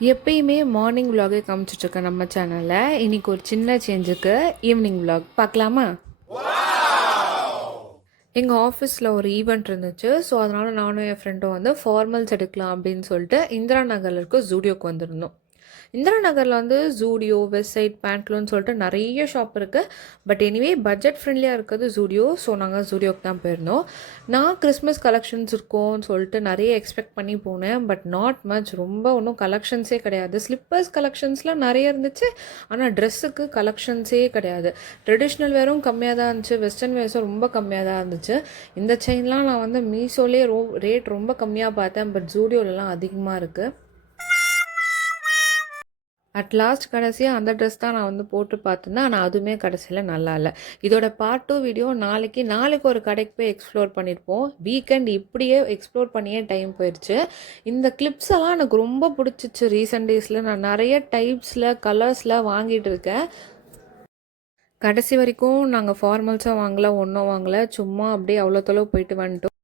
எப்பயுமே மார்னிங் விலாகே காமிச்சிட்ருக்கேன் நம்ம சேனலில். இன்றைக்கி ஒரு சின்ன சேஞ்சுக்கு ஈவினிங் விலாக் பார்க்கலாமா? எங்கள் ஆஃபீஸில் ஒரு ஈவெண்ட் இருந்துச்சு. ஸோ அதனால் நானும் என் ஃப்ரெண்டும் வந்து ஃபார்மல்ஸ் எடுக்கலாம் அப்படின்னு சொல்லிட்டு இந்திரா நகரில் இருக்க ஜூடியோக்கு வந்திருந்தோம். இந்திரா நகரில் வந்து ஜூடியோ, வெஸ்ட் சைட், பேண்ட்லூன்னு சொல்லிட்டு நிறைய ஷாப் இருக்குது. பட் எனிவே பட்ஜெட் ஃப்ரெண்ட்லியாக இருக்கிறது ஜூடியோ. ஸோ நாங்கள் ஜூடியோக்கு தான் போயிருந்தோம். நான் கிறிஸ்மஸ் கலெக்ஷன்ஸ் இருக்கும்னு சொல்லிட்டு நிறைய எக்ஸ்பெக்ட் பண்ணி போனேன். பட் நாட் மச், ரொம்ப ஒன்றும் கலெக்ஷன்ஸே கிடையாது. ஸ்லிப்பர்ஸ் கலெக்ஷன்ஸ்லாம் நிறைய இருந்துச்சு. ஆனால் ட்ரெஸ்ஸுக்கு கலெக்ஷன்ஸே கிடையாது. ட்ரெடிஷ்னல் வேரும் கம்மியாக தான் இருந்துச்சு, வெஸ்டர்ன் வேர்ஸும் ரொம்ப கம்மியாக தான் இருந்துச்சு. இந்த செயின்லாம் நான் வந்து மீஷோலேயே ரேட் ரொம்ப கம்மியாக பார்த்தேன். பட் ஜூடியோலலாம் அதிகமாக இருக்குது. லாஸ்ட் கடைசியாக அந்த ட்ரெஸ் தான் நான் வந்து போட்டு பார்த்துருந்தேன். ஆனால் அதுவுமே கடைசியில் நல்லா இல்லை. இதோட பார்ட் 2 வீடியோ நாளைக்கு ஒரு கடைக்கு போய் எக்ஸ்ப்ளோர் பண்ணியிருப்போம். வீக்கெண்ட் இப்படியே எக்ஸ்ப்ளோர் பண்ணியே டைம் போயிடுச்சு. இந்த கிளிப்ஸ் எல்லாம் எனக்கு ரொம்ப பிடிச்சிச்சு. ரீசெண்ட் டேஸில் நான் நிறைய டைப்ஸில் கலர்ஸில் வாங்கிட்டு இருக்கேன். கடைசி வரைக்கும் நாங்கள் ஃபார்மல்ஸாக வாங்கலை, ஒன்றும் வாங்கலை. சும்மா அப்படியே அவ்வளோ தொலைவு போயிட்டு வந்துட்டோம்.